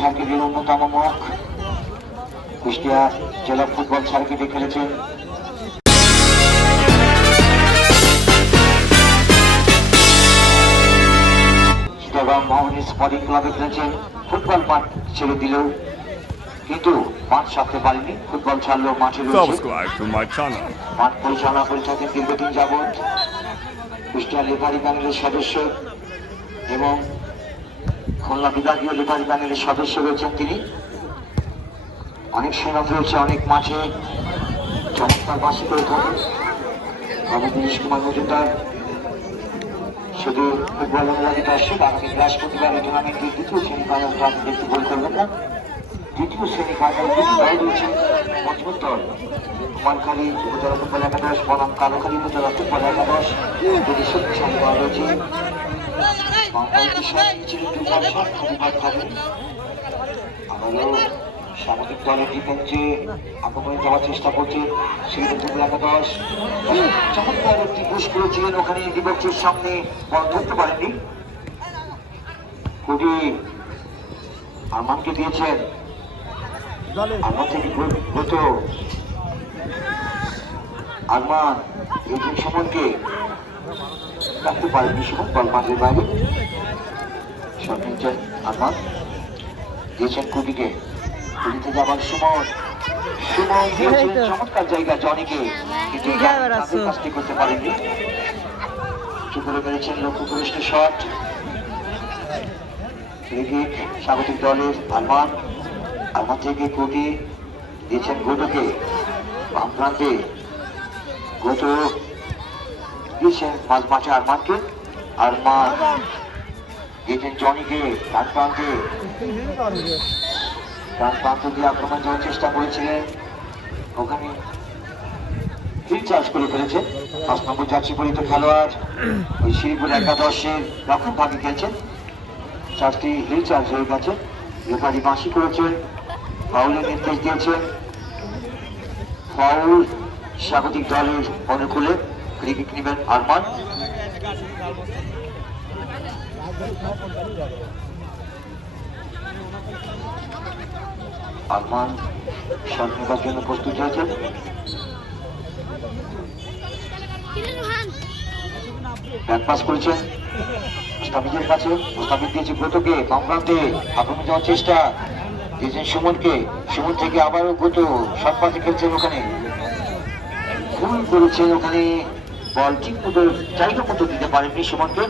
সার্কিটের অন্যতম মুখ, কুষ্টিয়া জেলা ফুটবল সার্কিটে খেলেছেন। চিটাগাং মোহামেডান স্পোর্টিং ক্লাবে খেলেছেন। ফুটবল মাঠ ছেড়ে দিলেও কিন্তু মাঠ ছাড়তে পারেনি, ফুটবল ছাড়লেও মাঠে রয়েছে। মাঠ পরিচালনা করে থাকেন দীর্ঘদিন যাবৎ কুষ্টিয়া লেফারি প্যানেলের সদস্য এবং খুলনা বিভাগীয় লেফারি প্যানেলের সদস্য রয়েছেন তিনি। অনেক সৈন্য রয়েছে, অনেক মাঠে চমৎকার বাসি করে থাকেন বাবু দিনেশ কুমার মজুমদার। শুধু ফুটবল অনুরাগী দর্শক, আগামী বৃহস্পতিবার এই টুর্নামেন্টের দ্বিতীয় সেমিফাইনালটা আপনি দেখতে ভুল করবেন না। দ্বিতীয় সেমিফাইনাল দুটি দল রয়েছে, মজবুত দল। কুমারখালী উপজেলা ফুটবল একাদশ বনাম কালোখালী উপজেলা ফুটবল একাদশ, দুটি শক্তিশালী দল রয়েছে। আবারও সামরিক দলের ডিফেন্সে আক্রমণে যাওয়ার চেষ্টা করছে শ্রীপুর ফুটবল একাদশ। চমৎকার একটি পুশ করেছিলেন ওখানে, ডিফেন্সের সামনে বল ধরতে পারেননি। খুবই আরমানকে দিয়েছেন, আরমান থেকে গত আরমান এই সুমনকে রাখতে পারেননি। সুমন বল মাঠের বাইরে শট নিচ্ছেন আরমান, দিয়েছেন কুটিকে, কুটিতে যাবার সুমন, সুমন দিয়েছেন চমৎকার জায়গা জনিকে, কিন্তু কাজটি করতে পারেননি। উঁচু করে মেরেছেন লক্ষ্যভ্রষ্ট শট। স্বাগতিক দলের আরমান, আরমান থেকে কুটি দিয়েছেন গোটোকে, বাম প্রান্তে গোটো দিয়েছেন মাঝ মাঠে আরমানকে, আরমান দিয়েছেন জনিকে ডান প্রান্তে, ডান প্রান্ত দিয়ে আক্রমণ যাওয়ার চেষ্টা করেছিলেন, ওখানে হিল চার্জ করে ফেলেছেন 5 নম্বর জার্সি পরিহিত খেলোয়াড় ওই শ্রীপুর একাদশের রক্ষণ ভাগে খেলছেন। চার্জটি হিল চার্জ হয়ে গেছে, রেফারি বাঁশি করেছেন, ফাউলের নির্দেশ দিয়েছেন। ফাউল স্বাগতিক দলের অনুকূলে, ক্রিকেট নেবেন আরমান। আরমান শট নেবার জন্য প্রস্তুত হয়েছেন। ব্যাক পাস করেছেন মুস্তাফিজের কাছে, মুস্তাফিজ দিয়েছে গোতোকে, বাম প্রান্তে আক্রমণ যাওয়ার চেষ্টা, দিয়েছেন সুমনকে, সুমন থেকে আবারও গোতো শট পাতে খেলছেন, ওখানে ভুল করেছেন, ওখানে বল ঠিক মতো জায়গা মতো দিতে পারেননি সুমনকে।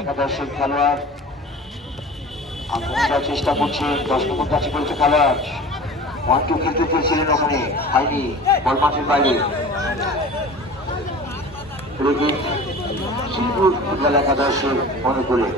একাদশের খেলোয়াড় আক্রমণ যাওয়ার চেষ্টা করছে, 10 নম্বর কাছে করেছে খেলোয়াড়, 1-2 খেলতে চেয়েছিলেন, ওখানে হয়নি, বল মাঠের বাইরে। শ্রীপুর ফুটবল একাদশের অনুকূলে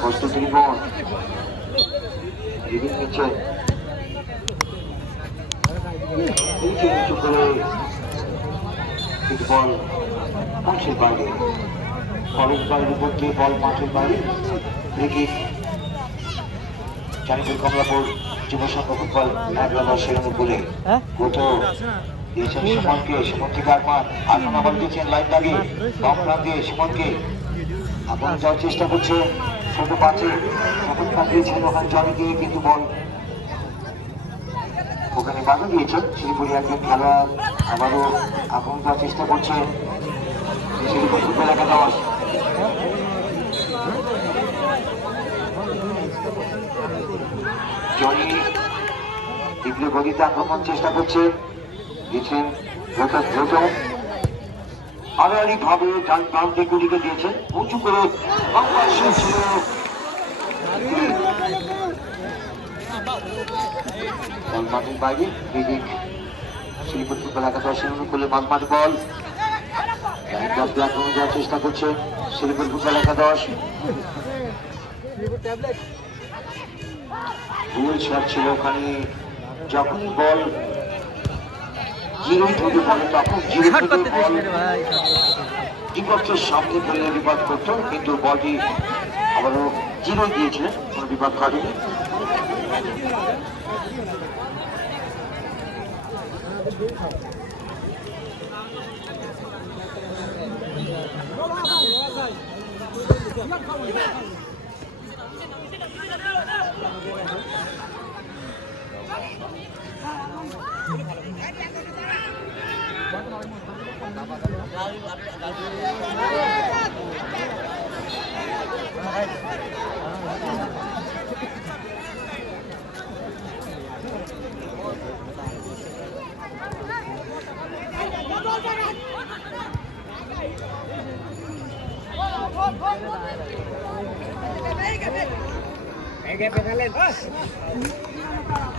প্রস্তুতি নিচ্ছেন, নিচু করে বল মাঠের বাইরে, বলের বাইরে বলতে বল মাঠের বাইরে। ক্রিকেট চারিপুর কমলাপুর যুব সংঘ ফুটবল একাদশের অনুকূলে গত দিয়েছেন সুমনকে, সুমন থেকে আরমান, আরমান আবার দিয়েছেন লাইন দাগিয়ে বাম প্রান্তে সুমনকে, আক্রমণ যাওয়ার চেষ্টা করছে ছোট পাঁচে, চমৎকার দিয়েছেন ওখানে জনিকে, কিন্তু বল ওখানে বাধা দিয়েছেন শ্রীপুরি একজন খেলোয়াড়, আবারও আক্রমণ যাওয়ার চেষ্টা করছে শ্রীপুর ফুটবল একাদশ। জনি তীব্র গতিতে আক্রমণ চেষ্টা করছে, দিয়েছেন আড়াআড়ি ভাবে ডান প্রান্তে গুলিকে দিয়েছেন উঁচু করে, মাঠের বাইরে দিদিক শ্রীপুর ফুটবল একাদশের অনুকূলে মাঝমাঠ বল, আক্রমণ যাওয়ার চেষ্টা করছে শ্রীপুর ফুটবল একাদশ। ভুল শট ছিল ওখানে, যখনই বল জিরোই ঢুকে পড়ে তখন বিপক্ষের সামনে পড়লে বিপদ করতো, কিন্তু বলটি আবারও জিরোই দিয়েছিলেন, কোনো বিপদ ঘটেনি।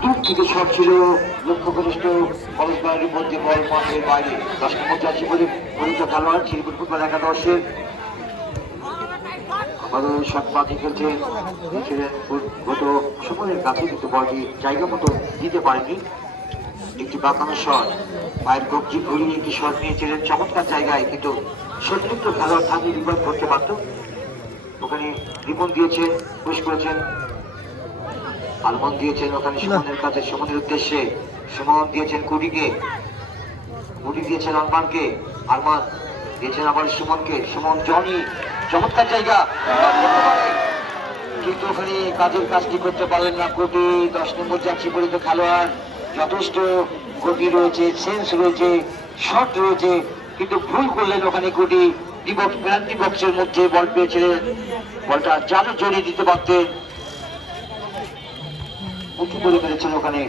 দূর থেকে শট ছিল লক্ষ্য কনিষ্ঠ কলেজবাড়ির মধ্যে বল মাঠের বাইরে 10 নম্বর জার্সি পরে পরিচিত খেলোয়াড় শ্রীপুর ফুটবল একাদশের আমাদের শট বাজি খেলছেন গত সময়ের কাছে কিন্তু বলটি জায়গা মতো দিতে পারেনি। একটি বাঁকানো শট পায়ের কবজি ঘুরিয়ে একটি শট নিয়েছিলেন চমৎকার জায়গায়, কিন্তু সত্যিত্ব খেলোয়াড় থাকলে রিভাইভ করতে পারত। ওখানে রিপন দিয়েছেন, পুশ করেছেন, আলমন দিয়েছেন ওখানে সুমনের কাছে, সুমনের উদ্দেশ্যে সুমন দিয়েছেন কুড়িকে, কুড়ি দিয়েছেন আরমানকে, আরমান দিয়েছেন আবার সুমনকে, সুমন জনি চমৎকার জায়গা, কিন্তু ওখানে কাজের কাজটি করতে পারলেন না কোটি। 10 নম্বর জার্সি পরিহিত খেলোয়াড়, যথেষ্ট গতি রয়েছে, সেন্স রয়েছে, শট রয়েছে, কিন্তু ভুল করলেন ওখানে কোটি। পেনাল্টি বক্সের মধ্যে বল পেয়েছিলেন, বলটা জালে জড়িয়ে দিতে পারতেন, উঁচু করে মেরেছেন ওখানে।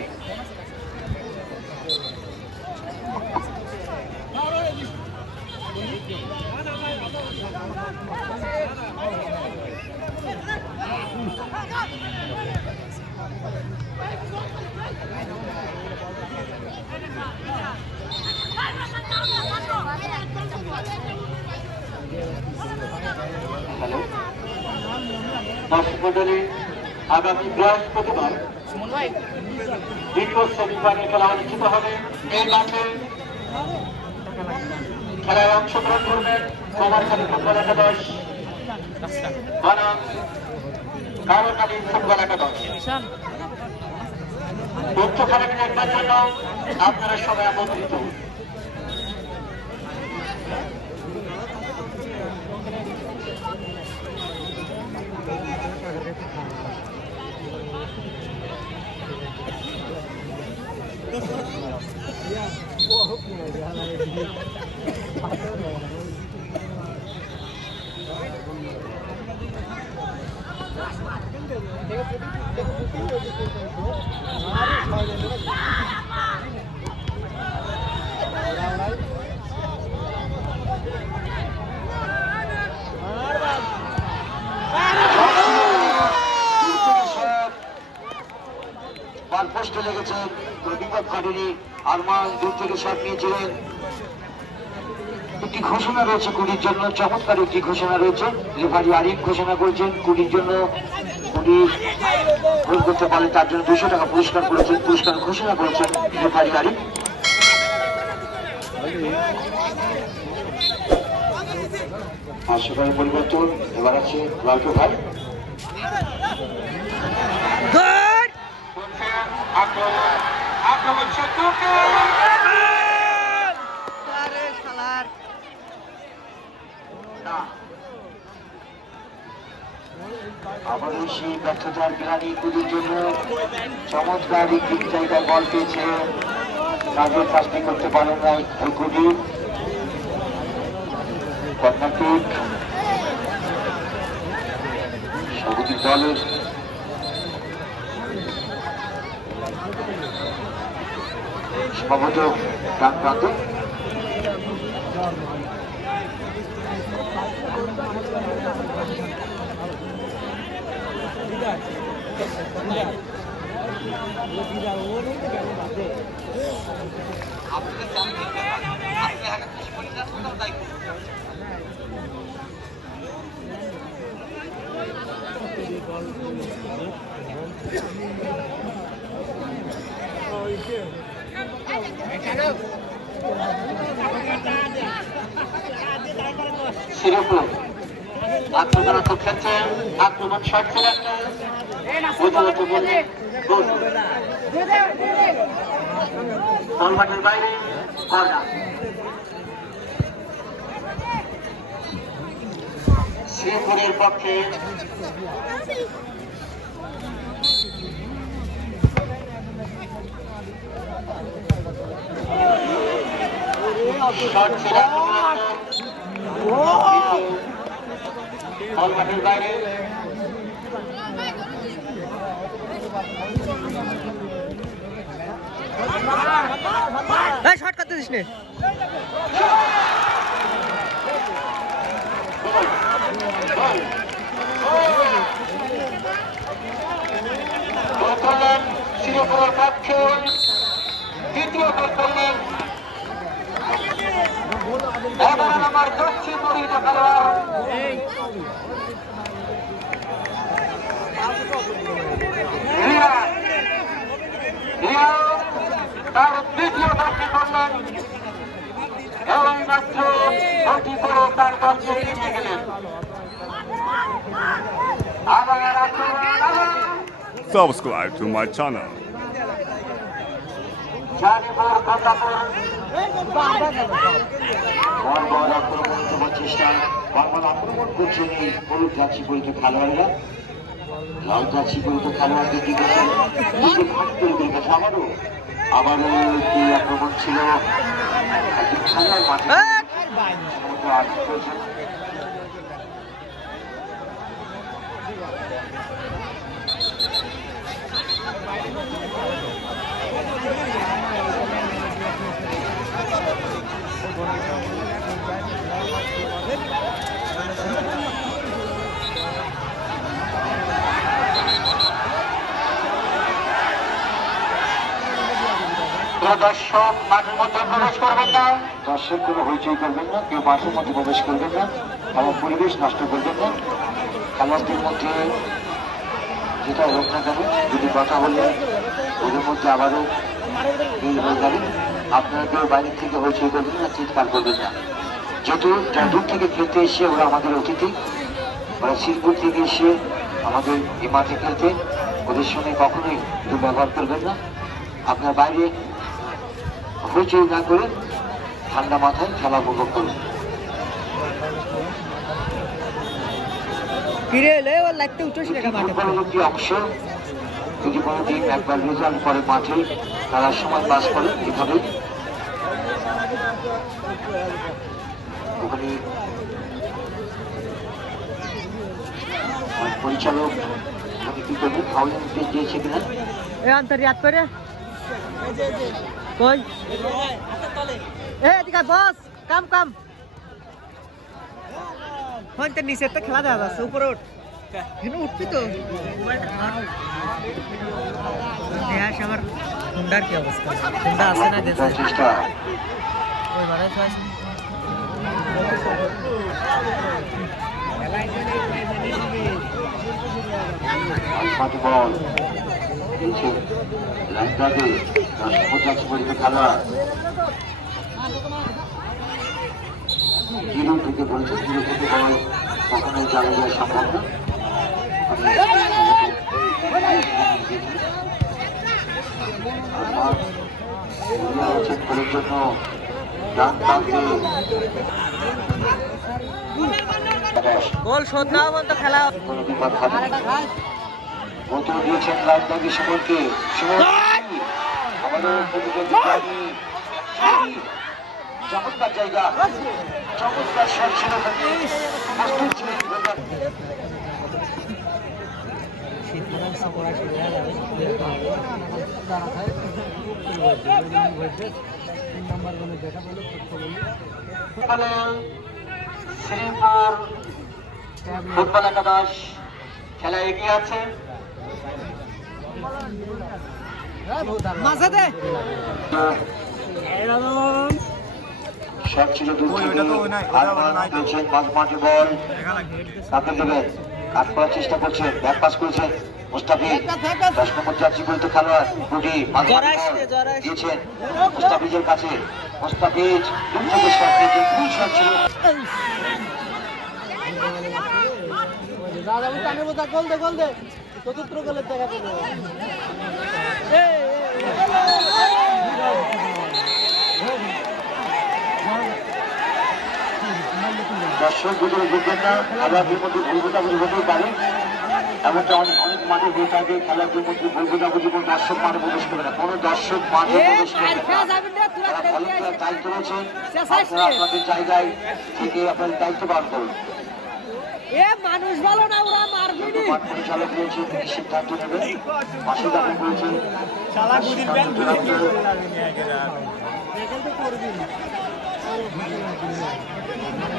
দর্শক মন্ডলী, আগামী বৃহস্পতিবার দ্বিতীয় সেমিফাইনাল খেলা অনুষ্ঠিত হবে। এই মাঠে খেলায় অংশগ্রহণ করবেন কুমারখালী ফুটবল একাদশ বনাম কারোখালী ফুটবল একাদশ। উচ্চ খেলাটি দেখবার জন্য আপনারা সবাই আমন্ত্রিত। পোস্টে লেগেছে, বিপদ ঘটেনি। আরমান দূর থেকে শট নিয়েছিলেন। একটি ঘোষণা রয়েছে কুড়ির জন্য, চমৎকার একটি ঘোষণা রয়েছে। রেফারি আরিফ ঘোষণা করেছেন কুড়ির জন্য, কুড়ি গোল করতে পারলে তার জন্য 200 টাকা পুরস্কার করেছেন, পুরস্কার ঘোষণা করেছেন রেফারি আরিফ। হাস্যকর পরিবর্তন এবার আছে লালটু ভাই। আবারও সেই ব্যর্থতার গ্লানি কুড়ির জন্য চমৎকার একটি জায়গায় বল পেয়েছে, কাজের কাজটি করতে পারেন নাই ওই কুড়ি। কর্ণাটক স্বাগতিক দলের সম্ভবত ডান প্রান্তে শ্রীপুর আক্রমণাত্মক খেলছে, আক্রমণ শট খেলার বাইরে শ্রীপুরের পক্ষে মাঠের বাইরে শর্ট করতে দিস নে শ্রীপুরের পক্ষে দ্বিতীয় গোল করলেন 11 নম্বর দক্ষিণ পরিহিত খেলোয়াড় তার দ্বিতীয় গোলটি করলেন এবং মাত্র গোলটি করে তার দলকে এগিয়ে গেলেন। আবার Subscribe to my channel. আক্রমণ করছেন এই হলুদ জার্সি পরিহিত খেলোয়াড়রা। লাল জার্সি পরিহিত খেলোয়াড়দের কি করছেন আবারও কি আক্রমণ ছিল খেলার মাঠে দর্শক মাঠের মধ্যে প্রবেশ করবেন না, দর্শক কোনো হইচই করবেন না, কেউ মাঠের মধ্যে প্রবেশ করবেন না, আমার পরিবেশ নষ্ট করবেন না। খেলাটির মধ্যে যেটা হোক না কেন যদি কথা বলে ওদের মধ্যে আবারও মিল হয়ে যাবে। আপনারা কেউ বাইরের থেকে হইচই করবেন না, চিৎকার করবেন না। যেহেতু দূর থেকে খেলতে এসে ওরা আমাদের অতিথি, ওরা শিলপুর থেকে এসে আমাদের এই মাঠে খেলতে, ওদের সঙ্গে কখনোই ব্যবহার করবেন না। আপনার বাইরে হইচই না করে ঠান্ডা মাথায় খেলা উপভোগ করুন। একটি অংশ যদি কোনো টিম একবার রেজাল্ট করে মাঠে খেলার সময় পাস করে এভাবে ওখানে পরিচালক কি করবে ফাউল দিয়েছে কিনা আন্তরিয়াত করে কই এদিকে বস কাম কাম ফোনটা নিচে তো খেলা দেওয়া যাচ্ছে উপরে উঠ কেন উঠবি তো দেখাস আমার হুন্ডার কি অবস্থা হুন্ডা আছে না দেশে ওই মানে বল লাইনটাকে 50 পর্যন্ত খেলা জিরো থেকে বলছে জিরো থেকে বল কখনোই চালিয়ে যাওয়া সম্ভব না। জন্য ডান প্রান্তে গোল শোধ না বলতো খেলা কোনো বিপদ হবে না। গোল দিয়েছেন লাইনটাকে সুমনকে, সুমন আমাদের চমৎকার জায়গা, চমৎকার শট ছিল, প্রস্তুত ছিলেন। শ্রীপুর ফুটবল একাদশ খেলা এগিয়ে আছে। শট ছিল দূর থেকে, মাঝমাঠে বল কাকে দেবেন, কাট করার চেষ্টা করছেন, ব্যাক পাস করেছেন মুস্তাফিজ, 10 নম্বর জার্সি পরিহিত খেলোয়াড় গুটি দিয়েছেন মুস্তাফিজের কাছে, মুস্তাফিজ দূর থেকে শট দিয়েছেন, ফুল শট ছিল। গোল দে চতুর্থ গোলের জায়গা দর্শক ভিতরে ঢুকবেন না, খেলার মধ্যে ভুল বোঝাবুঝি হতেই পারে। এমনটা অনেক অনেক মাঠে হয়ে থাকে, খেলার মধ্যে ভুল বোঝাবুঝি কোনো দর্শক মাঠে প্রবেশ করবে না, কোনো দর্শক মাঠে প্রবেশ করবে না। যারা ভলেন্টিয়ার দায়িত্ব রয়েছেন আপনারা আপনাদের জায়গায় থেকে আপনাদের দায়িত্ব পালন করুন। মানুষ ভালো না, ওরা মারবে মাঠ পরিচালক রয়েছে, তিনি সিদ্ধান্ত নেবেন। পাশে দাবি করেছেন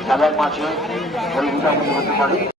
খেলার মাঠে ভুল বোঝাবুঝি হতে পারে।